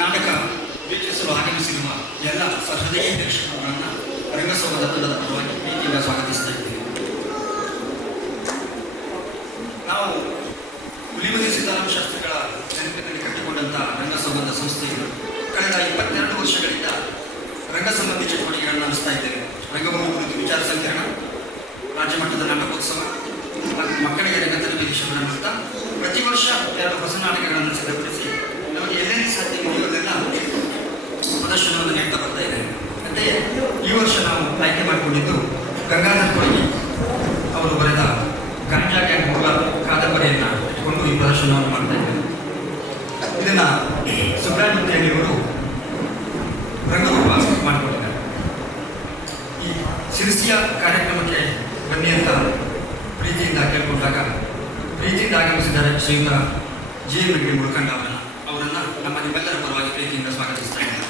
ನಾಟಕ ವೀಕ್ಷಿಸಲು ಆಗಮಿಸಿರುವ ಎಲ್ಲ ಸಹೃದಯ ಪ್ರೇಕ್ಷಕರನ್ನು ರಂಗಸೌಧದ ತಂಡದ ಪರವಾಗಿ ಪ್ರೀತಿಯಿಂದ ಸ್ವಾಗತಿಸ್ತಾ ಇದ್ದೇವೆ. ನಾವು ಹುಲಿಮುದಿ ಸೀತಾರಾಮ ಶಾಸ್ತ್ರಿಗಳ ನೆನಪಿನಲ್ಲಿ ಕಟ್ಟಿಕೊಂಡಂತಹ ರಂಗಸೌಧದ ಸಂಸ್ಥೆಗಳು ಕಳೆದ 22 ವರ್ಷಗಳಿಂದ ರಂಗ ಸಂಬಂಧಿ ಚಟುವಟಿಕೆಗಳನ್ನು ನಡೆಸ್ತಾ ಇದ್ದೇವೆ. ರಂಗಭೂಮಿ ಕುರಿತು ವಿಚಾರ ಸಂಕಿರಣ, ರಾಜ್ಯ ಮಟ್ಟದ ನಾಟಕೋತ್ಸವ, ಮಕ್ಕಳಿಗೆ ರಂಗತರಬೇತಿ ಶಿಬಿರ ಅಂತ ಪ್ರತಿ ವರ್ಷ 2 ಹೊಸ ನಾಟಕಗಳನ್ನು ಸಿದ್ಧಪಡಿಸಿ ನಮಗೆ ಎಲ್ಲೆಲ್ಲಿ ಸಾಧ್ಯ ಮುಗಿಯೋದೆಲ್ಲ ಪ್ರದರ್ಶನವನ್ನು ನೀಡ್ತಾ ಬರ್ತಾ ಇದೆ. ಅಂತೆಯೇ ಈ ವರ್ಷ ನಾವು ಆಯ್ಕೆ ಮಾಡಿಕೊಂಡಿದ್ದು ಗಂಗಾಧರ್ ಕೊಳಗಿ ಅವರು ಬರೆದ ಗಾಂಜಾ ಗ್ಯಾಂಗ್ ಮೂಲ ಕಾದಂಬರಿಯನ್ನು ಇಟ್ಟುಕೊಂಡು ಈ ಪ್ರದರ್ಶನವನ್ನು ಮಾಡ್ತಾ ಇದ್ದೇವೆ. ಇದನ್ನು ಸುಬ್ರಹ್ಮಣ್ಯವರು ರಂಗರೂಪ ಮಾಡಿಕೊಂಡಿದ್ದಾರೆ. ಈ ಶಿರಸಿಯ ಕಾರ್ಯಕ್ರಮಕ್ಕೆ ಬನ್ನಿ ಅಂತ ಪ್ರೀತಿಯಿಂದ ಕೇಳಿಕೊಂಡಾಗ ಪ್ರೀತಿಯಿಂದ ಆಗಮಿಸಿದ್ದಾರೆ ಶ್ರೀಯುತ ಜಿ ಮೆಗ್ರಿ ಮುಳ್ಕಂಡ ಅವರನ್ನು ನಮ್ಮ ನಿಮ್ಮೆಲ್ಲರ ಪರವಾಗಿ ಪ್ರೀತಿಯಿಂದ ಸ್ವಾಗತಿಸ್ತಾ ಇದ್ದಾರೆ.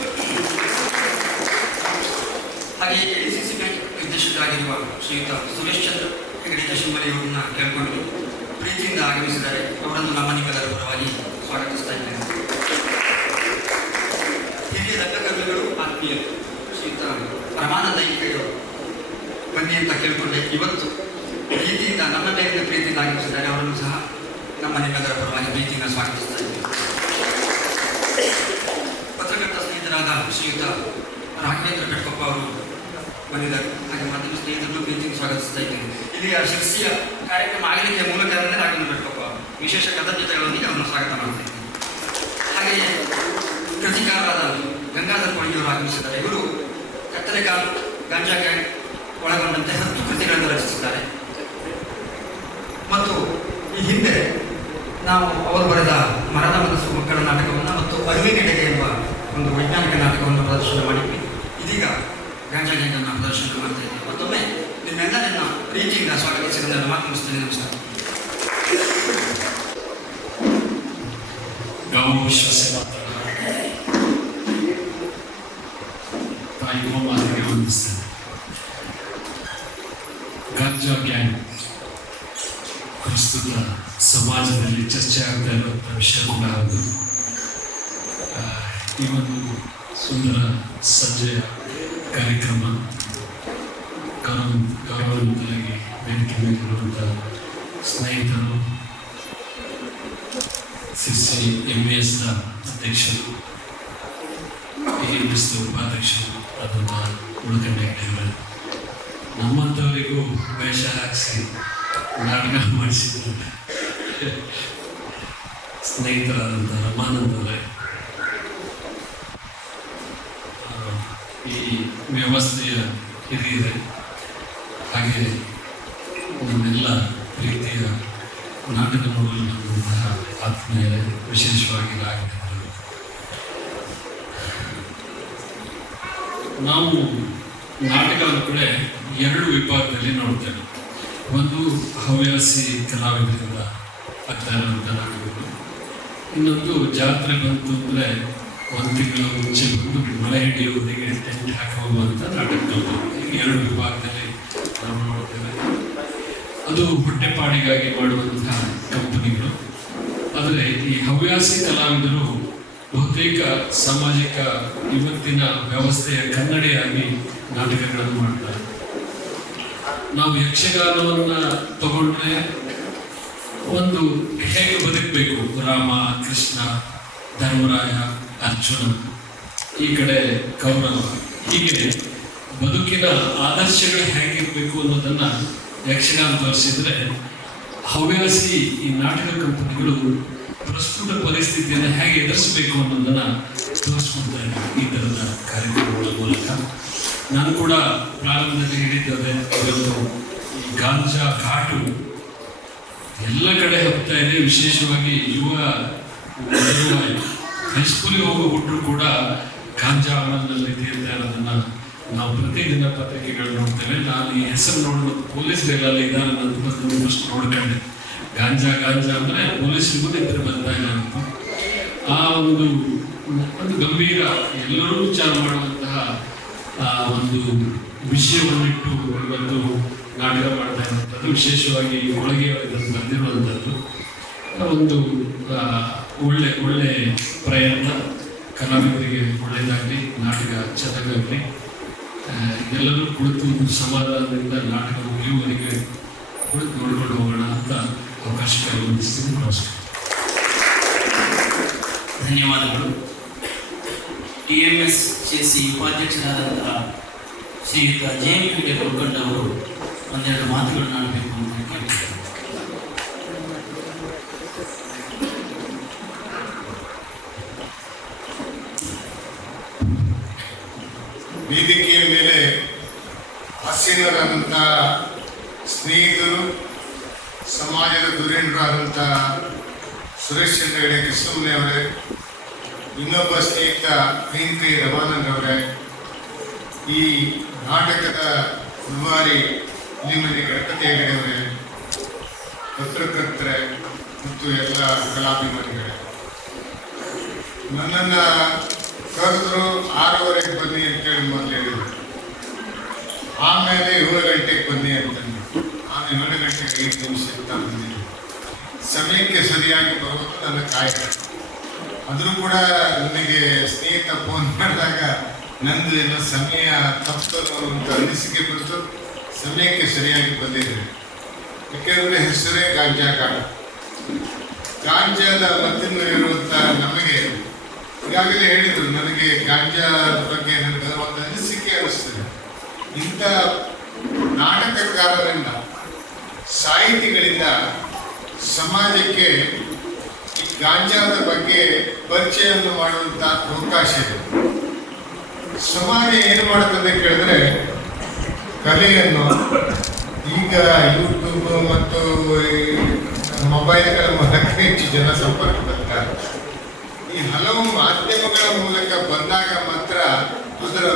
ಹಾಗೆಯೇ ADCC ಬ್ಯಾಂಕ್ ನಿರ್ದೇಶಕರಾಗಿರುವ ಶ್ರೀಯುತ ಸುರೇಶ್ ಚಂದ್ರ ಹೆಗಡೆ ಶಿಂಬರಿ ಅವರನ್ನ ಕೇಳಿಕೊಂಡು ಪ್ರೀತಿಯಿಂದ ಆಗಮಿಸಿದ್ದಾರೆ. ಅವರನ್ನು ನಮ್ಮ ನಿಮ್ಮೆಲ್ಲರ ಪರವಾಗಿ ಸ್ವಾಗತಿಸ್ತಾ ಇದ್ದೇನೆ. ಹಿರಿಯ ರಂಗಕರ್ಮಿಗಳು ಆತ್ಮೀಯರು ಶ್ರೀಯುತ ಪರಮಾನಂದ ಈಕೆಯವರು ಬನ್ನಿ ಅಂತ ಕೇಳಿಕೊಂಡೆ ಇವತ್ತು ಪ್ರೀತಿಯಿಂದ ನಮ್ಮ ಮೇಲಿನ ಪ್ರೀತಿಯಿಂದ ಆಗಮಿಸಿದ್ದಾರೆ. ಅವರನ್ನು ಸಹ ನಮ್ಮ ನಿಮ್ಮೆಲ್ಲರ ಪರವಾಗಿ ಪ್ರೀತಿಯಿಂದ ಸ್ವಾಗತಿಸ್ತಾ ಇದ್ದೇವೆ. ಪತ್ರಕರ್ತ ಸ್ನೇಹಿತರಾದ ಶ್ರೀಯುತ ರಾಘವೇಂದ್ರ ಕಟ್ಕೊಪ್ಪ ಅವರು ಬಂದಿದ್ದಾರೆ. ಹಾಗೆ ಮಾಧ್ಯಮ ಸ್ನೇಹಿತರನ್ನು ಪ್ರೀತಿಯಿಂದ ಸ್ವಾಗತಿಸ್ತಾ ಇದ್ದೇನೆ. ಇಲ್ಲಿಯ ಶಿರಸಿಯ ಕಾರ್ಯಕ್ರಮ ಆಗಲಿಕ್ಕೆ ಮೂಲ ಕಾರಣನೇ ರಾಘವೇಂದ್ರ ಕಟ್ಕೊಪ್ಪ ವಿಶೇಷ ಕೃತಜ್ಞತೆಗಳೊಂದಿಗೆ ಅವರನ್ನು ಸ್ವಾಗತ ಮಾಡ್ತೇನೆ. ಹಾಗೆಯೇ ಕೃತಿಕಾರರಾದ ಗಂಗಾಧರ್ ಕೊಳಗಿಯವರು ಆಗಮಿಸಿದ್ದಾರೆ. ಇವರು ಕತ್ತಲೆ ಕಾಲು, ಗಾಂಜಾ ಗ್ಯಾಂಗ್ ಒಳಗೊಂಡಂತೆ 10 ಕೃತಿಗಳನ್ನು ರಚಿಸಿದ್ದಾರೆ. ಮತ್ತು ಈ ಹಿಂದೆ ನಾವು ಅವರು ಬರೆದ ಮರದ ಮನಸ್ಸು ಮಕ್ಕಳ ನಾಟಕವನ್ನು ಮತ್ತು ಅರಿವಿನೆಡೆಗೆ ಎಂಬ ಒಂದು ವೈಜ್ಞಾನಿಕ ನಾಟಕವನ್ನು ಪ್ರದರ್ಶನ ಮಾಡಿದ್ವಿ. ಇದೀಗ ಗಾಂಜಾ ಗ್ಯಾಂಗನ್ನು ಪ್ರದರ್ಶನ ಮಾಡ್ತಾ ಇದ್ದೀವಿ. ಮತ್ತೊಮ್ಮೆ ನಿಮ್ಮೆಲ್ಲರನ್ನ ಪ್ರೀತಿಯಿಂದ ಸ್ವಾಗತಿಸಿದ ನನ್ನ ಮಾತು ಮುಗಿಸ್ತೇನೆ. ನಮಸ್ಕಾರ. गाँव विश्व सेवा ತಾಯಿ ಮಾತಿಗೆ ವಂದಿಸ್ತೇನೆ. ಗಾಂಜಾ ಗ್ಯಾಂಗ್ ಪ್ರಸ್ತುತ ಸಮಾಜದಲ್ಲಿ ಚರ್ಚೆ ಆಗ್ತಾ ಇರುವಂಥ ವಿಷಯ ಕೂಡ ಹೌದು. ಈ ಒಂದು ಸುಂದರ ಸಂಜೆಯ ಕಾರ್ಯಕ್ರಮ ಗೌರವಯುತವಾಗಿ ವೇದಿಕೆ ಮೇಲಿರುವಂಥ ಸ್ನೇಹಿತರು, ಸಿರ್ಸಿ MVSನ ಅಧ್ಯಕ್ಷರು, AMS ಉಪಾಧ್ಯಕ್ಷರು ಅದನ್ನ ಉಳ್ಕೊಂಡಾಗಿದ್ದಾರೆ. ನಮ್ಮಂಥವರಿಗೂ ವೇಷ ಹಾಕಿಸಿ ನಾಟಕ ಮಾಡಿಸಿದ್ರು. ಸ್ನೇಹಿತರಾದಂಥ ರಮಾನಂದರೇ ಈ ವ್ಯವಸ್ಥೆಯ ಹಿರಿಯರೇ, ಹಾಗೆ ನನ್ನೆಲ್ಲ ಪ್ರೀತಿಯ ನಾಟಕ ನೋಡಲು ಬಂದಂತಹ ಆತ್ಮೀಯರೇ, ವಿಶೇಷವಾಗಿ ರಾಗಿಗಳು, ನಾವು ನಾಟಕ ಕಡೆ ಎರಡು ವಿಭಾಗದಲ್ಲಿ ನೋಡ್ತೇವೆ. ಒಂದು ಹವ್ಯಾಸಿ ಕಲಾವಿದರಿಂದ ಆಗ್ತಾ ಇರುವಂಥ ನಾಟಕಗಳು, ಇನ್ನೊಂದು ಜಾತ್ರೆ ಬಂತು ಅಂದರೆ ಒಂದು ತಿಂಗಳ ಮುಂಚೆ ಬಂದು ಮಳೆ ಹಿಡಿಯುವುದಕ್ಕೆ ಟೆಂಟ್ ಹಾಕಿ ಹೋಗುವಂಥ ನಾಟಕಗಳು. ಈ ಎರಡು ವಿಭಾಗದಲ್ಲಿ ನಾವು ನೋಡ್ತೇವೆ. ಅದು ಹೊಟ್ಟೆಪಾಡಿಗಾಗಿ ಮಾಡುವಂತಹ ಕಂಪನಿಗಳು. ಆದರೆ ಈ ಹವ್ಯಾಸಿ ಕಲಾವಿದರು ಬಹುತೇಕ ಸಾಮಾಜಿಕ ಇವತ್ತಿನ ವ್ಯವಸ್ಥೆಯ ಕನ್ನಡಿಯಾಗಿ ನಾಟಕಗಳನ್ನು ಮಾಡ್ತಾರೆ. ನಾವು ಯಕ್ಷಗಾನವನ್ನು ತಗೊಂಡ್ರೆ ಒಂದು ಹೇಗೆ ಬದುಕಬೇಕು, ರಾಮ, ಕೃಷ್ಣ, ಧರ್ಮರಾಯ, ಅರ್ಜುನ, ಈ ಕಡೆ ಕೌರವ, ಹೀಗೆ ಬದುಕಿನ ಆದರ್ಶಗಳು ಹೇಗಿರಬೇಕು ಅನ್ನೋದನ್ನು ಯಕ್ಷಗಾನ ತೋರಿಸಿದರೆ, ಹವ್ಯಾಸಿ ಈ ನಾಟಕ ಕಂಪನಿಗಳು ಪ್ರಸ್ತುತ ಪರಿಸ್ಥಿತಿಯನ್ನು ಹೇಗೆ ಎದುರಿಸಬೇಕು ಅನ್ನೋದನ್ನು ತೋರಿಸ್ಕೊಡ್ತಾ ಇದ್ದಾರೆ ಈ ಥರದ ಕಾರ್ಯಕ್ರಮಗಳ ಮೂಲಕ. ನಾನು ಕೂಡ ಪ್ರಾರಂಭದಲ್ಲಿ ಹೇಳಿದ್ದೇವೆ, ಇವತ್ತು ಈ ಗಾಂಜಾ ಘಾಟು ಎಲ್ಲ ಕಡೆ ಹೋಗ್ತಾ ಇದೆ. ವಿಶೇಷವಾಗಿ ಯುವ ಹೈಸ್ಕೂಲಿಗೆ ಹೋಗೋ ಹುಟ್ಟರು ಕೂಡ ಗಾಂಜಾ ಅಮಲಿನಲ್ಲಿ ತೀರ್ತಾ ಇರೋದನ್ನು ನಾವು ಪ್ರತಿದಿನ ಪತ್ರಿಕೆಗಳು ನೋಡ್ತೇವೆ. ನಾನು ಈ ಹೆಸರು ನೋಡೋದು ಪೊಲೀಸ್ಗಳಲ್ಲಿ ಇದ್ದಾರೆ ಅಂತ ಫಸ್ಟ್ ನೋಡ್ಕೊಂಡೆ. ಗಾಂಜಾ ಅಂದರೆ ಪೊಲೀಸರಿಗೂ ನಿದ್ರೆ ಬರ್ತಾ ಇಲ್ಲ ಅಂತ. ಆ ಒಂದು ಗಂಭೀರ ಎಲ್ಲರೂ ವಿಚಾರ ಮಾಡುವಂತಹ ಒಂದು ವಿಷಯವನ್ನಿಟ್ಟು ಇವತ್ತು ನಾಟಕ ಮಾಡ್ತಾ ಇರುವಂಥದ್ದು, ವಿಶೇಷವಾಗಿ ಒಳಗೆ ಇದನ್ನು ಬಂದಿರುವಂಥದ್ದು ಒಂದು ಒಳ್ಳೆ ಪ್ರಯತ್ನ. ಕಲಾವಿದರಿಗೆ ಒಳ್ಳೆಯದಾಗಲಿ, ನಾಟಕ ಚೆನ್ನಾಗಾಗಲಿ, ಎಲ್ಲರೂ ಕುಳಿತು ಸಮಾಧಾನದಿಂದ ನಾಟಕ ಮುಗಿಯುವವರೆಗೆ ಕುಳಿತು ನೋಡ್ಕೊಂಡು ಹೋಗೋಣ ಅಂತ ಅವಕಾಶಕ್ಕಾಗಿ ವಂದಿಸ್ತೀನಿ. ನಮಸ್ಕಾರ. ಧನ್ಯವಾದಗಳು. TMSJC ಉಪಾಧ್ಯಕ್ಷರಾದಂತಹ ಶ್ರೀಯುತ JMK ಕೊಡ್ಕೊಂಡವರು ಒಂದೆರಡು ಮಾತುಗಳನ್ನು ಆಡಬೇಕು ಅಂತ ಕೇಳಿದ್ದಾರೆ. ವೇದಿಕೆಯ ಮೇಲೆ ಆಸೀನರಾದಂಥ ಸ್ನೇಹಿತರು, ಸಮಾಜದ ಧುರೀಣರಾದಂಥ ಸುರೇಶ್ ಚಂದ್ರ ಹೆಗಡೆ ಕೃಷ್ಣಮೂರ್ತಿ ಅವರೇ, ಇನ್ನೊಬ್ಬ ಸ್ನೇಹಿತ ಐಂಕ್ರಿ ರಮಾನಂದ್ ಅವರೇ, ಈ ನಾಟಕದ ದುಬಾರಿ ಇಲ್ಲಿಮನೆ ಗಣಪತಿ ಹೆಗಡೆ ಅವರೇ, ಪತ್ರಕರ್ತರೆ ಮತ್ತು ಎಲ್ಲ ಕಲಾಭಿಮಾನಿಗಳೇ, ನನ್ನನ್ನು ಕರೆದ್ರು 6:30 ಬನ್ನಿ ಅಂತೇಳಿ ಮೊದಲು ಹೇಳಿದರು. ಆಮೇಲೆ 7 ಗಂಟೆಗೆ ಬನ್ನಿ ಅಂತಂದು ನಾನು 7 ಗಂಟೆಗೆ 5 ನಿಮಿಷ ಅಂತ ಬಂದಿದ್ದೆ. ಸಮಯಕ್ಕೆ ಸರಿಯಾಗಿ ಬರೋದು ನನ್ನ ಕಾಯಕ. ಆದರೂ ಕೂಡ ನನಗೆ ಸ್ನೇಹಿತ ಫೋನ್ ಮಾಡಿದಾಗ ನಂದು ಏನೋ ಸಮಯ ತಪ್ಪು ಅಂತ ಅನಿಸಿಕೆ ಬಂತು. ಸಮಯಕ್ಕೆ ಸರಿಯಾಗಿ ಬಂದಿದ್ದೆ. ಯಾಕೆಂದರೆ ಹೆಸರೇ ಗಾಂಜಾ ಕಾಡು. ಗಾಂಜಾದ ಮತ್ತಿನಲ್ಲಿರುವಂಥ ನಮಗೆ ಈಗಾಗಲೇ ಹೇಳಿದರು, ನನಗೆ ಗಾಂಜಾ ಬಗ್ಗೆ ನನಗೆ ಒಂದು ಅನಿಸಿಕೆ ಅನಿಸ್ತದೆ. ಇಂಥ ನಾಟಕಕಾರರಿಂದ, ಸಾಹಿತಿಗಳಿಂದ ಸಮಾಜಕ್ಕೆ ಈ ಗಾಂಜಾದ ಬಗ್ಗೆ ಪರಿಚಯವನ್ನು ಮಾಡುವಂಥ ಅವಕಾಶ ಇದೆ. ಸಮಾಜ ಏನು ಮಾಡುತ್ತದೆ ಕೇಳಿದ್ರೆ, ಕಲೆಯನ್ನು ಈಗ ಯೂಟ್ಯೂಬ್ ಮತ್ತು ಮೊಬೈಲ್ಗಳ ಮೂಲಕ ಹೆಚ್ಚು ಜನ ಸಂಪರ್ಕ ಬರ್ತಾರೆ. ಈ ಹಲವು ಮಾಧ್ಯಮಗಳ ಮೂಲಕ ಬಂದಾಗ ಮಾತ್ರ ಅದರ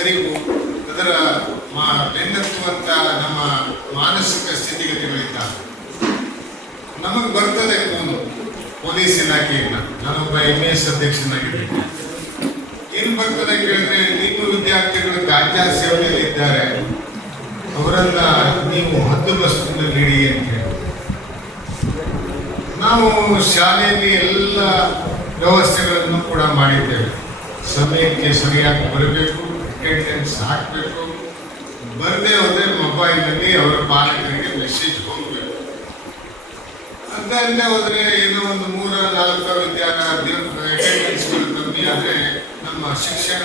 ಅರಿವು, ಅದರ ಬೆನ್ನತ್ತುವಂಥ ನಮ್ಮ ಮಾನಸಿಕ ಸ್ಥಿತಿಗತಿಗಳಿದ್ದಾವೆ. ನಮಗೆ ಬರ್ತದೆ ಕೂನು ಪೊಲೀಸ್ ಇಲಾಖೆಯಿಂದ. ನಾನೊಬ್ಬ MES ಅಧ್ಯಕ್ಷನಾಗಿದ್ದೇನೆ. ಏನು ಬರ್ತದೆ ಕೇಳಿದ್ರೆ, ನಿಮ್ಮ ವಿದ್ಯಾರ್ಥಿಗಳು ಗಾಂಜಾ ಸೇವನೆಯಲ್ಲಿ ಇದ್ದಾರೆ, ಅವರನ್ನ ನೀವು ಹದ್ದುಬಸ್ತಿನಲ್ಲಿ ನೀಡಿ ಅಂತ ಹೇಳಿ. ನಾವು ಶಾಲೆಯಲ್ಲಿ ಎಲ್ಲ ವ್ಯವಸ್ಥೆಗಳನ್ನು ಕೂಡ ಮಾಡಿದ್ದೇವೆ. ಸಮಯಕ್ಕೆ ಸರಿಯಾಗಿ ಬರಬೇಕು, ಅಟೆಂಡೆನ್ಸ್ ಹಾಕಬೇಕು, ಬರದೇ ಹೋದರೆ ಮೊಬೈಲ್ನಲ್ಲಿ ಅವರ ಪಾಲಕರಿಗೆ ಮೆಸೇಜ್ ಹೋಗಬೇಕು. ಅದರಿಂದ ಹೋದರೆ ಏನೋ ಒಂದು 3-4 ವಿದ್ಯಾರ್ಥಿ ಅಟೆಂಡೆನ್ಸ್ಗಳು ಕಮ್ಮಿ ಆದರೆ ನಮ್ಮ ಶಿಕ್ಷಣ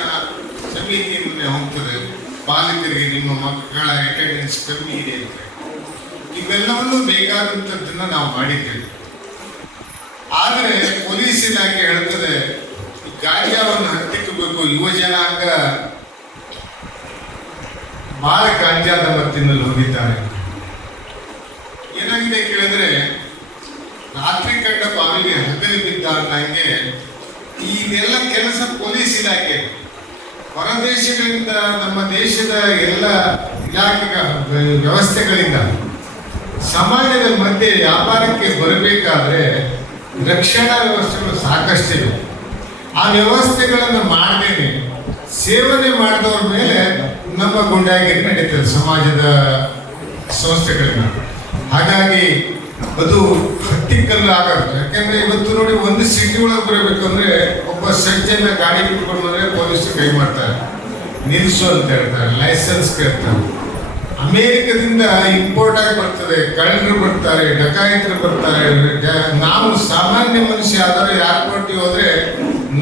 ಸಮಿತಿ ಮುಂದೆ ಹೋಗ್ತದೆ, ಪಾಲಕರಿಗೆ ನಿಮ್ಮ ಮಕ್ಕಳ ಅಟೆಂಡೆನ್ಸ್ ಕಮ್ಮಿ ಇದೆ ಅಂತ. ಇವೆಲ್ಲವನ್ನು ಬೇಕಾದಂಥದ್ದನ್ನು ನಾವು ಮಾಡಿದ್ದೇವೆ. ಆದರೆ ಪೊಲೀಸ್ ಇಲಾಖೆ ಹೇಳ್ತದೆ ಗಾಂಜಾವನ್ನು ಹತ್ತಿಕ್ಕಬೇಕು, ಯುವ ಜನಾಂಗ ಬಹಳ ಗಾಂಜಾದ ಮತ್ತಿನಲ್ಲಿ ಹೋಗಿದ್ದಾರೆ. ಏನಾಗಿದೆ ಕೇಳಿದ್ರೆ ರಾತ್ರಿ ಕಂಡ ಬಾವಿಗೆ ಹಗಲು ಬಿದ್ದ ಅನ್ನಂಗೆ ಇದೆಲ್ಲ ಕೆಲಸ ಪೊಲೀಸ್ ಇಲಾಖೆ. ಹೊರದೇಶಗಳಿಂದ ನಮ್ಮ ದೇಶದ ಎಲ್ಲ ಇಲಾಖೆ ವ್ಯವಸ್ಥೆಗಳಿಂದ ಸಮಾಜದ ಮಧ್ಯೆ ವ್ಯಾಪಾರಕ್ಕೆ ಬರಬೇಕಾದ್ರೆ ರಕ್ಷಣಾ ವ್ಯವಸ್ಥೆಗಳು ಸಾಕಷ್ಟಿವೆ. ಆ ವ್ಯವಸ್ಥೆಗಳನ್ನು ಮಾಡದೇನೆ ಸೇವನೆ ಮಾಡಿದವ್ರ ಮೇಲೆ ನಮ್ಮ ಗುಂಡಾಗಿರಿ ನಡೀತದೆ ಸಮಾಜದ ಸಂಸ್ಥೆಗಳಿಂದ. ಹಾಗಾಗಿ ಅದು ಹತ್ತಿಕ್ಕಲ್ಲ ಆಗತ್ತೆ. ಯಾಕೆಂದ್ರೆ ಇವತ್ತು ನೋಡಿ, ಒಂದು ಸಿಟಿ ಒಳಗೆ ಬರಬೇಕಂದ್ರೆ ಒಬ್ಬ ಸಜ್ಜನ ಗಾಡಿ ಬಿಟ್ಕೊಂಡು ಬಂದ್ರೆ ಪೊಲೀಸರು ಕೈ ಮಾಡ್ತಾರೆ, ನಿಲ್ಲಿಸು ಅಂತ ಹೇಳ್ತಾರೆ, ಲೈಸೆನ್ಸ್ ಕೇಳ್ತಾರೆ. ಅಮೇರಿಕದಿಂದ ಇಂಪೋರ್ಟ್ ಆಗಿ ಬರ್ತದೆ, ಕಳ್ಳರು ಬರ್ತಾರೆ, ಡಕಾಯಿತರು ಬರ್ತಾರೆ. ನಾವು ಸಾಮಾನ್ಯ ಮನುಷ್ಯ ಆದರೆ ಏರ್ಪೋರ್ಟಿಗೆ ಹೋದ್ರೆ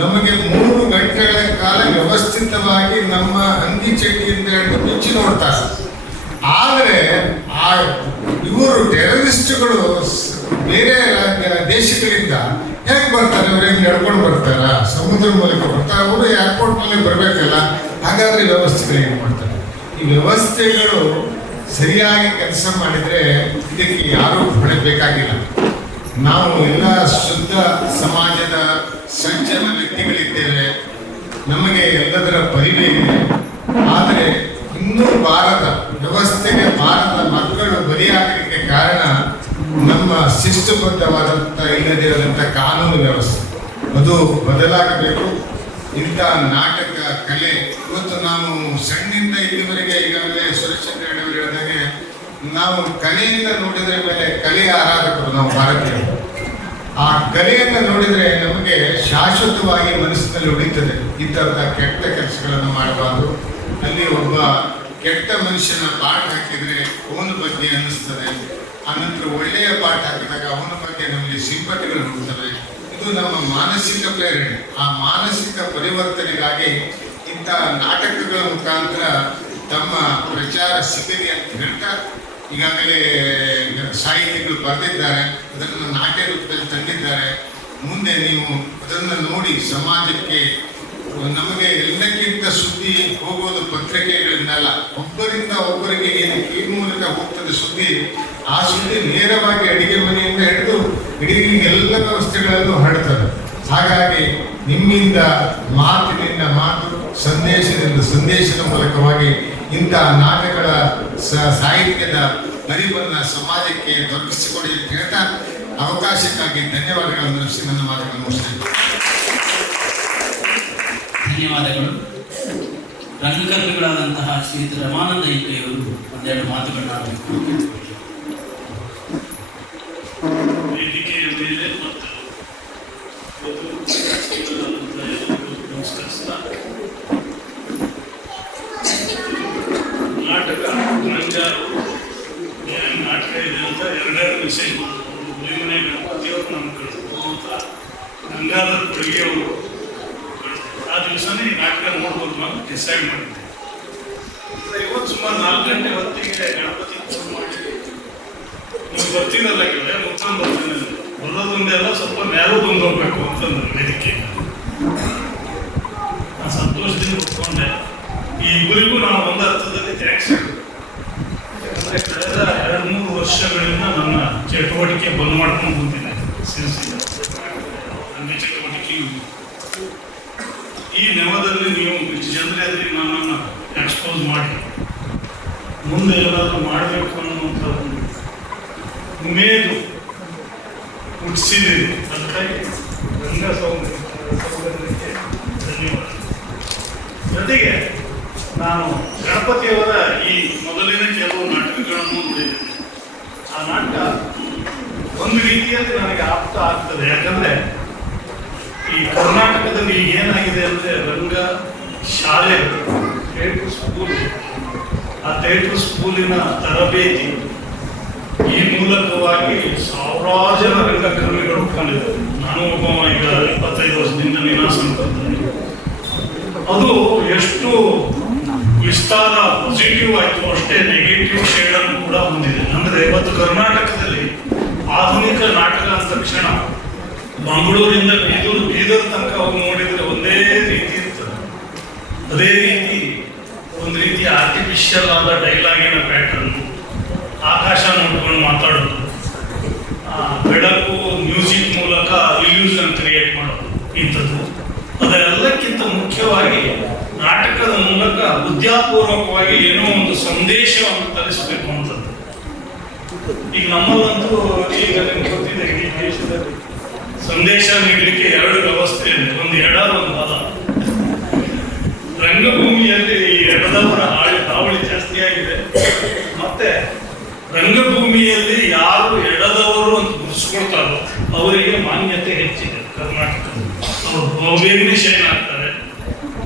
ನಮಗೆ 3 ಗಂಟೆಗಳ ಕಾಲ ವ್ಯವಸ್ಥಿತವಾಗಿ ನಮ್ಮ ಅಂಗಿ ಚಡ್ಡಿಯಿಂದ ಹಿಡಿದು ಬಿಚ್ಚಿ ನೋಡ್ತಾರೆ. ಆದರೆ ಇವರು ಟೆರರಿಸ್ಟ್ಗಳು ಬೇರೆ ದೇಶಗಳಿಂದ ಹೇಗೆ ಬರ್ತಾರೆ? ಅವ್ರಿಗೆ ನಡ್ಕೊಂಡು ಬರ್ತಾರ, ಸಮುದ್ರ ಮೂಲಕ ಬರ್ತಾರೆ, ಅವರು ಏರ್ಪೋರ್ಟ್ ನಲ್ಲಿ ಬರಬೇಕಲ್ಲ. ಹಾಗಾದ್ರೆ ವ್ಯವಸ್ಥೆಗಳು ಏನು ಮಾಡ್ತಾರೆ? ಈ ವ್ಯವಸ್ಥೆಗಳು ಸರಿಯಾಗಿ ಕೆಲಸ ಮಾಡಿದ್ರೆ ಇದಕ್ಕೆ ಯಾರೂ ಹೊರಬೇಕಾಗಿಲ್ಲ. ನಾವು ಎಲ್ಲ ಶುದ್ಧ ಸಮಾಜದ ಸಜ್ಜನ ವ್ಯಕ್ತಿಗಳಿದ್ದೇವೆ, ನಮಗೆ ಎಲ್ಲದರ ಪರಿವೆ ಇದೆ. ಆದರೆ ಇನ್ನೂ ಬಾರದ ವ್ಯವಸ್ಥೆಗೆ ಬಾರದ ಮಕ್ಕಳು ಬಲಿಯಾಗಲಿಕ್ಕೆ ಕಾರಣ ನಮ್ಮ ಶಿಸ್ತುಬದ್ಧವಾದಂಥ ಇಲ್ಲದಿರದಂಥ ಕಾನೂನು ವ್ಯವಸ್ಥೆ. ಅದು ಬದಲಾಗಬೇಕು. ಇಂಥ ನಾಟಕ ಕಲೆ ಇವತ್ತು ನಾವು ಸಣ್ಣಿಂದ ಇಲ್ಲಿವರೆಗೆ ಈಗಾಗಲೇ ಸುರೇಶ್ಚಂದ್ರ ಅವರು ಹೇಳಿದಾಗೆ ನಾವು ಕಲೆಯಿಂದ ನೋಡಿದ್ರೆ ಮೇಲೆ ಕಲೆಯ ಆರಾಧಕರು ನಾವು ಭಾರತೀಯರು. ಆ ಕಲೆಯನ್ನು ನೋಡಿದರೆ ನಮಗೆ ಶಾಶ್ವತವಾಗಿ ಮನಸ್ಸಿನಲ್ಲಿ ಉಳಿತದೆ. ಈ ಥರದ ಕೆಟ್ಟ ಕೆಲಸಗಳನ್ನು ಮಾಡಬಾರ್ದು. ಅಲ್ಲಿ ಒಬ್ಬ ಕೆಟ್ಟ ಮನುಷ್ಯನ ಪಾಠ ಹಾಕಿದರೆ ಅವನ ಬಗ್ಗೆ ಅನ್ನಿಸ್ತದೆ, ಆನಂತರ ಒಳ್ಳೆಯ ಪಾಠ ಹಾಕಿದಾಗ ಅವನ ಬಗ್ಗೆ ನಮಗೆ ಸಿಂಪತಿಗಳು ಹುಟ್ಟುತ್ತವೆ. ಇದು ನಮ್ಮ ಮಾನಸಿಕ ಪ್ರೇರಣೆ. ಆ ಮಾನಸಿಕ ಪರಿವರ್ತನೆಗಾಗಿ ಇಂಥ ನಾಟಕಗಳ ಮುಖಾಂತರ ತಮ್ಮ ಪ್ರಚಾರ ಸಿಗಲಿ ಅಂತ ಹೇಳ್ತಾ ಈಗಾಗಲೇ ಸಾಹಿತಿಗಳು ಬರೆದಿದ್ದಾರೆ, ಅದನ್ನು ನಾಟ್ಯ ರೂಪದಲ್ಲಿ ತಂದಿದ್ದಾರೆ. ಮುಂದೆ ನೀವು ಅದನ್ನು ನೋಡಿ ಸಮಾಜಕ್ಕೆ ನಮಗೆ ಎಲ್ಲಕ್ಕಿಂತ ಸುದ್ದಿ ಹೋಗೋದು ಪತ್ರಿಕೆಗಳಿಂದಲ್ಲ, ಒಬ್ಬರಿಂದ ಒಬ್ಬರಿಗೆ ಏನು ಈ ಮೂಲಕ ಹೋಗ್ತದೆ ಸುದ್ದಿ. ಆ ಸುದ್ದಿ ನೇರವಾಗಿ ಅಡಿಗೆ ಮನೆಯಿಂದ ಹಿಡಿದು ಇಡೀ ಎಲ್ಲ ವ್ಯವಸ್ಥೆಗಳಲ್ಲೂ ಹರಡ್ತದೆ. ಹಾಗಾಗಿ ನಿಮ್ಮಿಂದ ಮಾತಿನಿಂದ ಮಾತು, ಸಂದೇಶದಿಂದ ಸಂದೇಶದ ಮೂಲಕವಾಗಿ ಇಂಥ ನಾಟಕಗಳ ಸಾಹಿತ್ಯದ ಅರಿವನ್ನು ಸಮಾಜಕ್ಕೆ ದೊರಕಿಸಿಕೊಡಿ ಅಂತ ಹೇಳ್ತಾ ಅವಕಾಶಕ್ಕಾಗಿ ಧನ್ಯವಾದಗಳನ್ನು ನಡೆಸಿ ನನ್ನ ಮಾತುಗಳನ್ನು ಮುಗಿಸ್ತೇನೆ. ಧನ್ಯವಾದಗಳು. ರಂಗಕರ್ಮಿಗಳಾದಂತಹ ಶ್ರೀಯುತ ರಮಾನಂದ ಇಂದ್ರಿಯವರು ಒಂದೆರಡು ಮಾತುಗಳನ್ನ ಆಡಬೇಕು. ವೇದಿಕೆಯ ಮೇಲೆ ಮತ್ತು ನಮಸ್ಕರಿಸ್ತಾ ನಾಟಕ ರಂಜಾರು ಏನು ನಾಟಕ ಇದೆ ಅಂತ ಎರಡೆರಡು ವಿಷಯ. ಹುಲಿಮನೆ ಗಣಪತಿಯವರು ನಮ್ಮ ಕಳಿಸ್ಬೋದು ಅಂತ ಗಂಗಾಧರ ಕೊಡುಗೆಯವರು ಆ ದಿವಸನೇ ಈ ನಾಟಕ ನೋಡ್ಬೋದು ಅಂತ ಡಿಸೈಡ್ ಮಾಡಿದ್ದೆ. ಇವತ್ತು ಸುಮಾರು 4 ಗಂಟೆ ಹೊತ್ತಿಗೆ ಗಣಪತಿ ಫೋನ್ ಮಾಡಿ ನೀವು ಬರ್ತೀರಲ್ಲ ಕೇಳಿದೆ, ಮುಗ್ಕೊಂಡು ಬರ್ತೀನಿ, ಬರೋದೊಂದೆಲ್ಲ ಸ್ವಲ್ಪ ನ್ಯಾರೋ ಬಂದು ಹೋಗ್ಬೇಕು ಅಂತಂದ್ರೆ ವೇದಿಕೆ. ನಾನು ಸಂತೋಷದಿಂದ ಒಪ್ಕೊಂಡೆ. ಈ ಇಬ್ಬರಿಗೂ ನಾವು ಒಂದು ಅರ್ಥದಲ್ಲಿ ಥ್ಯಾಂಕ್ಸ್ ಹೇಳಬೇಕು. ಯಾಕಂದರೆ ಕಳೆದ 2-3 ವರ್ಷಗಳಿಂದ ನನ್ನ ಚಟುವಟಿಕೆ ಬಂದ್ ಮಾಡ್ಕೊಂಡು ಬಂದಿದ್ದೆ. ನನ್ನ ಚಟುವಟಿಕೆಯು ಈ ನೆವದಲ್ಲಿ ನೀವು ಜನರಲ್ಲಿ ನನ್ನನ್ನು ಎಕ್ಸ್ಪೋಸ್ ಮಾಡಿ ಮುಂದೆ ಏನಾದರೂ ಮಾಡಬೇಕು ಅನ್ನುವಂಥ ಒಂದು ಉಮೇದು ಹುಟ್ಟಿಸಿದ್ದೀರಿ. ಅದಕ್ಕಾಗಿ ರಂಗ ಸೌಂದರ್ಯಕ್ಕೆ ಧನ್ಯವಾದ. ಜೊತೆಗೆ ನಾನು ಗಣಪತಿಯವರ ಈ ಮೊದಲಿನ ಕೆಲವು ನಾಟಕಗಳನ್ನು ನೋಡಿದ್ದೇನೆ. ಆ ನಾಟಕ ಒಂದು ರೀತಿಯಲ್ಲಿ ನನಗೆ ಆಪ್ತ ಆಗ್ತದೆ. ಯಾಕಂದರೆ ಈ ಕರ್ನಾಟಕದಲ್ಲಿ ಈಗ ಏನಾಗಿದೆ ಅಂದರೆ ರಂಗ ಶಾಲೆಗಳು, ಥಿಯೇಟರ್ ಸ್ಕೂಲ್, ಆ ಥಿಯೇಟರ್ ಸ್ಕೂಲಿನ ತರಬೇತಿ ಈ ಮೂಲಕವಾಗಿ ಸಾವಿರಾರು ಜನ ರಂಗಕರ್ಮಿಗಳು ಹುಟ್ಕೊಂಡಿದ್ದಾರೆ. ನಾನು ಒಬ್ಬ ಈಗ 25 ವರ್ಷದಿಂದ ನೀನಾಸನ ಕಲ್ತೀನಿ. ಅದು ಎಷ್ಟು ವಿಸ್ತಾರ ಪಾಸಿಟಿವ್ ಆಯಿತು ಅಷ್ಟೇ ನೆಗೆಟಿವ್ ಶೇಡನ್ನು ಕೂಡ ಹೊಂದಿದೆ. ಅಂದರೆ ಇವತ್ತು ಕರ್ನಾಟಕದಲ್ಲಿ ಆಧುನಿಕ ನಾಟಕ ಅಂದ ತಕ್ಷಣ ಮಂಗಳೂರಿಂದ ಬೀದರ್ ತನಕ ಅವ್ರು ನೋಡಿದ್ರೆ ಒಂದೇ ರೀತಿ ಇರ್ತದೆ. ಅದೇ ರೀತಿ ಒಂದು ರೀತಿಯ ಆರ್ಟಿಫಿಷಿಯಲ್ ಆದ ಡೈಲಾಗಿನ ಪ್ಯಾಟರ್ನ್, ಆಕಾಶ ನೋಡ್ಕೊಂಡು ಮಾತಾಡೋದು, ಬೆಳಕು ಮ್ಯೂಸಿಕ್ ಮೂಲಕ ಇಲ್ಯೂಷನ್ ಕ್ರಿಯೇಟ್ ಮಾಡೋದು, ಇಂಥದ್ದು. ಅದೆಲ್ಲಕ್ಕಿಂತ ಮುಖ್ಯವಾಗಿ ನಾಟಕದ ಮೂಲಕ ಉದ್ಯಾಪೂರ್ವಕವಾಗಿ ಏನೋ ಒಂದು ಸಂದೇಶವನ್ನು ತರಿಸಬೇಕು ಅಂತದ್ದು. ಈಗ ನಮ್ಮಲ್ಲಂತೂ ಈಗ ನಿಮ್ಗೆ ಗೊತ್ತಿದೆ, ಈ ದೇಶದಲ್ಲಿ ಸಂದೇಶ ನೀಡಲಿಕ್ಕೆ ಎರಡು ವ್ಯವಸ್ಥೆ ಇದೆ, ಒಂದು ಎಡ, ಒಂದು ಬಲ. ರಂಗಭೂಮಿಯಲ್ಲಿ ಈ ಎಡದವರ ಹಾವಳಿ ಜಾಸ್ತಿ ಆಗಿದೆ. ಮತ್ತೆ ರಂಗಭೂಮಿಯಲ್ಲಿ ಯಾರು ಎಡದವರು ಅಂತ ಗುರುಸ್ಕೊಳ್ತಾರೋ ಅವರಿಗೆ ಮಾನ್ಯತೆ ಹೆಚ್ಚಿದೆ ಕರ್ನಾಟಕ. ಅವರು ಬೇಗನೆ ಶೈನ್ ಆಗ್ತಾರೆ.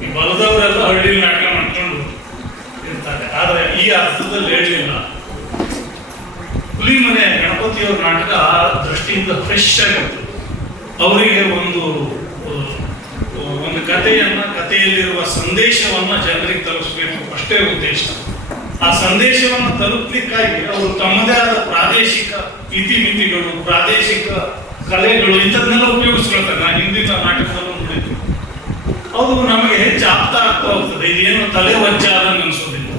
ಈ ಬಲದವರೆಲ್ಲ ಹಳ್ಳಿ ನಾಟಕ ಮಾಡ್ಕೊಂಡು ಇರ್ತಾರೆ. ಆದರೆ ಈ ಅರ್ಥದಲ್ಲಿ ಹೇಳಲಿಲ್ಲ. ಹುಲಿಮನೆ ಗಣಪತಿಯವರ ನಾಟಕ ಆ ದೃಷ್ಟಿಯಿಂದ ಫ್ರೆಶ್ ಆಗಿರ್ತದೆ. ಅವರಿಗೆ ಒಂದು ಕಥೆಯಲ್ಲಿರುವ ಸಂದೇಶವನ್ನ ಜನರಿಗೆ ತಲುಪಿಸಬೇಕು, ಅಷ್ಟೇ ಉದ್ದೇಶ. ಆ ಸಂದೇಶವನ್ನು ತಲುಪಲಿಕ್ಕಾಗಿ ಅವರು ತಮ್ಮದೇ ಆದ ಪ್ರಾದೇಶಿಕ ಇತಿಮಿತಿಗಳು, ಪ್ರಾದೇಶಿಕ ಕಲೆಗಳು ಇಂಥದ್ದನ್ನೆಲ್ಲ ಉಪಯೋಗಿಸ್ಕೊಳ್ತಾರೆ. ನಾನು ಹಿಂದಿನ ನಾಟಕದಲ್ಲೂ ನೋಡಿದ್ವಿ. ಅದು ನಮಗೆ ಹೆಚ್ಚು ಆಗ್ತಾ ಹೋಗ್ತದೆ. ಇದೇನು ತಲೆ ವಜ್ಜಾದ ಅನ್ಸೋದಿಲ್ಲ.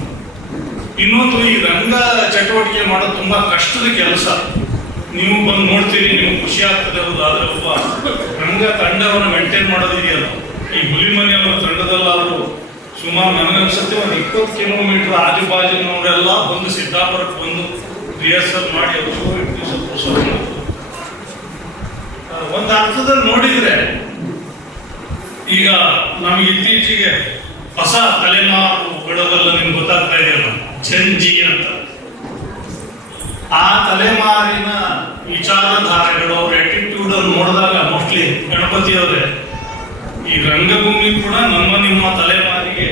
ಇನ್ನೊಂದು, ಈ ರಂಗ ಚಟುವಟಿಕೆ ಮಾಡೋದು ತುಂಬಾ ಕಷ್ಟದ ಕೆಲಸ. ನೀವು ಬಂದು ನೋಡ್ತೀರಿ, ನಿಮ್ಗೆ ಖುಷಿ ಆಗ್ತದೆ. ಹೌದು, ಆದ್ರೆ ಒಬ್ಬ ರಂಗ ತಂಡವನ್ನು ಮೇಂಟೈನ್ ಮಾಡೋದಿದೆಯಲ್ಲ, ಈ ಹುಲಿಮನೆಯವರ ತಂಡದಲ್ಲಾದರೂ ಸುಮಾರು ನನಗನ್ಸುತ್ತೆ ಒಂದು 20 ಕಿಲೋಮೀಟರ್ ಆಜುಬಾಜಿನವರೆಲ್ಲ ಬಂದು ಸಿದ್ದಾಪುರಕ್ಕೆ ಬಂದು ರಿಹರ್ಸಲ್ ಮಾಡಿ ಒಂದು ಅರ್ಥದಲ್ಲಿ ನೋಡಿದ್ರೆ, ಈಗ ನಮ್ಗೆ ಇತ್ತೀಚೆಗೆ ಹೊಸ ತಲೆಮಾರುಗಳೆಲ್ಲ ನಿಮ್ಗೆ ಗೊತ್ತಾಗ್ತಾ ಇದೆಯಲ್ಲ, ಜೆನ್ಜಿ ಅಂತ. ಆ ತಲೆಮಾರಿನ ವಿಚಾರಧಾರೆಗಳು, ಅವ್ರ ಆಟಿಟ್ಯೂಡ್ ಅನ್ನು ನೋಡಿದಾಗ ಮೋಸ್ಟ್ಲಿ ಗಣಪತಿಯವರೇ ಈ ರಂಗಭೂಮಿ ಕೂಡ ನಿಮ್ಮ ತಲೆಮಾರಿಗೆ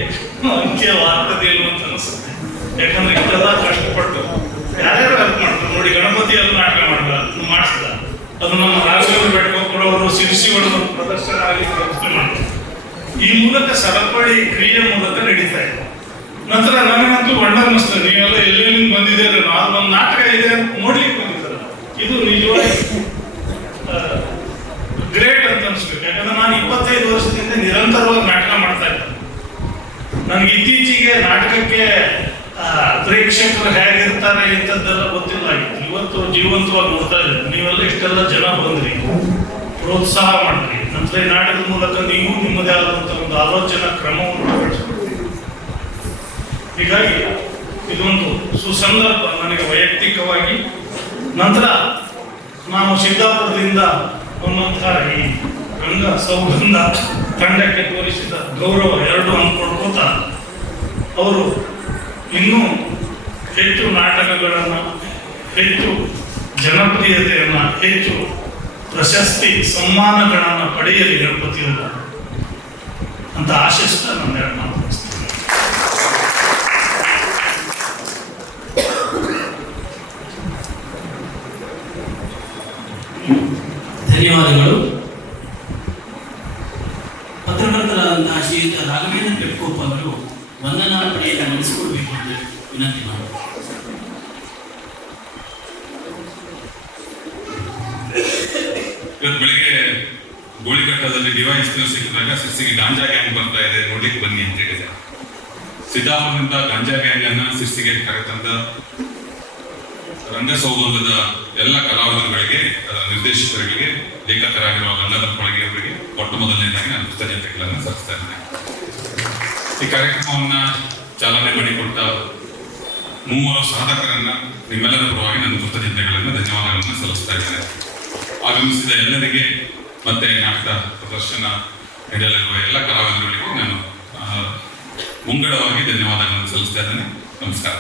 ಅಂತ್ಯವಾಗ್ತದೇನು ಅಂತ ಅನಿಸುತ್ತೆ. ಯಾಕಂದ್ರೆ ಇಷ್ಟೆಲ್ಲ ಕಷ್ಟಪಟ್ಟು ಯಾರ್ಯಾರು ಹೆಲ್ಪ್ ಮಾಡ್ತಾರೆ ನೋಡಿ. ಗಣಪತಿ ಎಲ್ಲ ನಾಟಕ ಮಾಡಿಸಿದ, ಅದು ನಮ್ಮ ರಾಘವೇಂದ್ರ ಬೆಟ್ಕೊಡೋರು ಸಿರಿಸಿ ಹೊಡೆದ ಪ್ರದರ್ಶನ ಆಗಿ ವ್ಯವಸ್ಥೆ ಮಾಡ್ತಾರೆ. ಈ ಮೂಲಕ ಸರಪಳಿ ಕ್ರಿಯೆ ಮೂಲಕ ನಡೀತಾ ಇದೆ. ನಂತರ ನನಗಂತೂ ಬಣ್ಣ ಅನ್ನಿಸ್ತದೆ, ನೀವೆಲ್ಲ ಎಲ್ಲೆಲ್ಲಿಂದ ಬಂದಿದ್ದೀರ, ಒಂದು ನಾಟಕ ಇದೆ ಅಂತ ನೋಡ್ಲಿಕ್ಕೆ ಬಂದಿದ್ದಾರೆ. ಇದು ನಿಜವಾಗಿ ಗ್ರೇಟ್ ಅಂತ ಅನ್ಸ್ಬೇಕು. ಯಾಕಂದ್ರೆ ನಾನು 25 ವರ್ಷದಿಂದ ನಿರಂತರವಾಗಿ ನಾಟಕ ಮಾಡ್ತಾ ಇದ್ದೆ. ನನಗೆ ಇತ್ತೀಚೆಗೆ ನಾಟಕಕ್ಕೆ ಪ್ರೇಕ್ಷಕರು ಹೇಗಿರ್ತಾರೆ ಇಂಥದ್ದೆಲ್ಲ ಗೊತ್ತಿಲ್ಲ ಆಗಿತ್ತು. ಇವತ್ತು ಜೀವಂತವಾಗಿ ನೋಡ್ತಾ ಇದ್ದಾರೆ. ನೀವೆಲ್ಲ ಇಷ್ಟೆಲ್ಲ ಜನ ಬಂದ್ರಿ, ಪ್ರೋತ್ಸಾಹ ಮಾಡಿದ್ರಿ. ನಂತರ ಈ ನಾಟಕದ ಮೂಲಕ ನೀವು ನಿಮ್ಮದೇ ಆದಂಥ ಒಂದು ಆಲೋಚನಾ ಕ್ರಮವನ್ನು ಬೆಳೆಸ್ಕೊಡ್ತೀರಿ. ಹೀಗಾಗಿ ಇದೊಂದು ಸುಸಂದರ್ಭ ನನಗೆ ವೈಯಕ್ತಿಕವಾಗಿ. ನಂತರ ನಾವು ಸಿದ್ದಾಪುರದಿಂದ ಒಂದೊಂಥರ ಈ ರಂಗ ಸೌಗಂಧ ತಂಡಕ್ಕೆ ತೋರಿಸಿದ ಗೌರವ ಎರಡು ಅಂದ್ಕೊಳ್ಕೋತ ಅವರು ಇನ್ನೂ ಹೆಚ್ಚು ನಾಟಕಗಳನ್ನು, ಹೆಚ್ಚು ಜನಪ್ರಿಯತೆಯನ್ನು, ಹೆಚ್ಚು ಪ್ರಶಸ್ತಿ ಸನ್ಮಾನಗಳನ್ನು ಪಡೆಯಲಿ ಗಣಪತಿಯವರು ಅಂತ ಆಶಿಸ್ತಾ ನಾನು ಎರಡು ಮಾತನಾಡ್ತೀನಿ. ಧನ್ಯವಾದಗಳು. ಪತ್ರಕರ್ತರಾದಂತಹ ಶ್ರೀಯುತ ರಾಘವೇಂದ್ರ ಬೆಟ್ಕೋಪ್ ಅವರು ವಂದನಾ ಪಡೆಯನ್ನು ನಡೆಸಿಕೊಡ್ಬೇಕು ಎಂದು ವಿನಂತಿ ಮಾಡಿ. ಇವತ್ತು ಬೆಳಿಗ್ಗೆ ಗೋಳಿಘಟ್ಟದಲ್ಲಿ ಡಿವೈಸ್ ಸಿಕ್ಕಿದಾಗ ಸಿರ್ಸಿಗೆ ಗಾಂಜಾ ಗ್ಯಾಂಗ್ ಬರ್ತಾ ಇದೆ, ನೋಡ್ಲಿಕ್ಕೆ ಬನ್ನಿ ಅಂತ ಹೇಳಿದೆ. ಸಿದ್ದಾಪುರದಿಂದ ಗಾಂಜಾ ಗ್ಯಾಂಗ್ ಅನ್ನ ಸಿರ್ಸಿಗೆ ಕರೆತಂದ ರಂಗಸೌಧದ ಎಲ್ಲ ಕಲಾವಿದರುಗಳಿಗೆ, ನಿರ್ದೇಶಕರಿಗೆ, ಲೇಖಕರಾಗಿರುವ ಗಂಗಾಧರ ಅವರಿಗೆ ಮೊಟ್ಟ ಮೊದಲನೇದಾಗಿ ನಾನು ಕೃತಜ್ಞತೆಗಳನ್ನು ಸಲ್ಲಿಸ್ತಾ ಇದ್ದೇನೆ. ಈ ಕಾರ್ಯಕ್ರಮವನ್ನ ಚಾಲನೆ ಮಾಡಿಕೊಟ್ಟ ಮೂವರು ಸಾಧಕರನ್ನ ನಿಮ್ಮೆಲ್ಲರ ಪರವಾಗಿ ನನ್ನ ಕೃತಜ್ಞತೆಗಳನ್ನು, ಧನ್ಯವಾದಗಳನ್ನು ಸಲ್ಲಿಸ್ತಾ ಇದ್ದೇನೆ. ಆಗಮಿಸಿದ ಎಲ್ಲರಿಗೆ ಮತ್ತೆ ನಾಟಕ ಪ್ರದರ್ಶನ ನೀಡಲಿರುವ ಎಲ್ಲ ಕಲಾವಿದರುಗಳಿಗೆ ನಾನು ಮುಂಗಡವಾಗಿ ಧನ್ಯವಾದಗಳನ್ನು ಸಲ್ಲಿಸ್ತಾ ಇದ್ದೇನೆ. ನಮಸ್ಕಾರ.